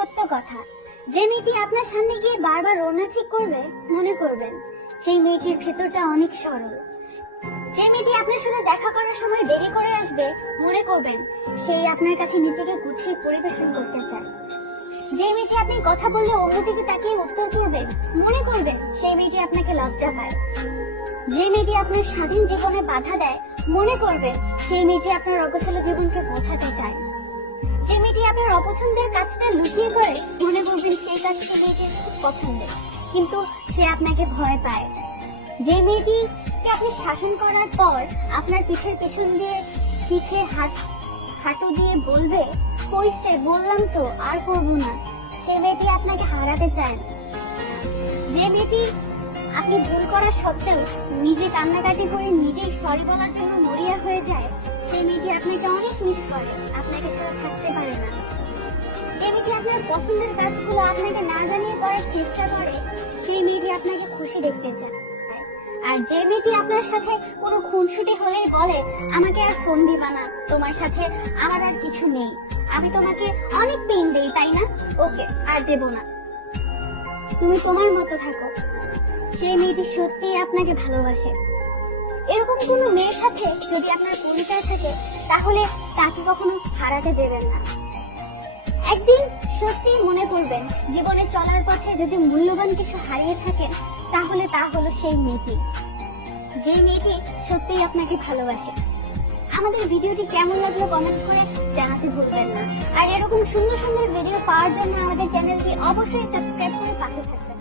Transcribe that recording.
সত্য কথা, যে মেয়েটি আপনার সামনে গিয়ে বারবার রোমান্টিক করবে, মনে করবেন সেই মেয়েটির ভেতরটা অনেক সরল। যে মেয়েটি আপনার সাথে দেখা করার সময় দেরি করে আসবে, মনে করবেন সেই আপনার কাছে নিজেকে গুছিয়ে পরিবেশন করতে চায়। যে মেয়েটি আপনি কথা বললে অন্যদিকে তাকিয়ে উত্তর করবেন, মনে করবেন সেই মেয়েটি আপনাকে লজ্জা পায়। যে মেয়েটি আপনার স্বাধীন জীবনে বাধা দেয়, মনে করবেন সেই মেয়েটি আপনার অগোছালো জীবনকে বোঝাতে চায়। যে মেয়েটি আপনার অপছন্দের কাজটা লুকিয়ে করে, মনে করবেন সেই কাজটা মেয়েটির খুব পছন্দের, কিন্তু সে আপনাকে ভয় পায়। যে মেয়েটিকে আপনি শাসন করার পর আপনার পিঠের পেছন দিয়ে হাঁটু দিয়ে বলবে, কইছে বললাম তো আর করবো না, সে মেয়েটি আপনাকে হারাতে চায় না। যে মেয়েটি আপনি ভুল করার সত্ত্বেও নিজে কান্নাকাটি করে নিজেই সরি বলার জন্য মরিয়া হয়ে যায়, সেই মেয়েটি আপনাকে অনেক মিস করে, আপনাকে ছাড়া থাকতে পারে না। যে মেয়েটি আপনার পছন্দের কাজগুলো আপনাকে না জানিয়ে করার চেষ্টা করে, সেই মেয়েটি আপনাকে খুশি দেখতে চায়। আর যে মেয়েটি আপনার সাথে কোনো খুনসুটি হলেই বলে, আমাকে আর ফোন দিবা না, তোমার সাথে আমার আর কিছু নেই, আমি তোমাকে অনেক পেইন দেই তাই না, ওকে আর দেব না, তুমি তোমার মতো থাকো, সেই মেয়েটি সত্যিই আপনাকে ভালোবাসে। এরকম কোনো মেয়ের সাথে যদি আপনার পরিচয় থাকে, তাহলে তাকে কখনো হারাতে দেবেন না। একদিন সত্যি মনে করবেন, জীবনে চলার পথে যদি মূল্যবান কিছু হারিয়ে থাকেন, তাহলে তা হলো সেই মেয়েটি, যে মেয়েটি সত্যিই আপনাকে ভালোবাসে। আমাদের ভিডিওটি কেমন লাগলো কমেন্ট করে জানাতে ভুলবেন না। আর এরকম সুন্দর সুন্দর ভিডিও পাওয়ার জন্য আমাদের চ্যানেলটি অবশ্যই সাবস্ক্রাইব করে পাশে থাকবেন।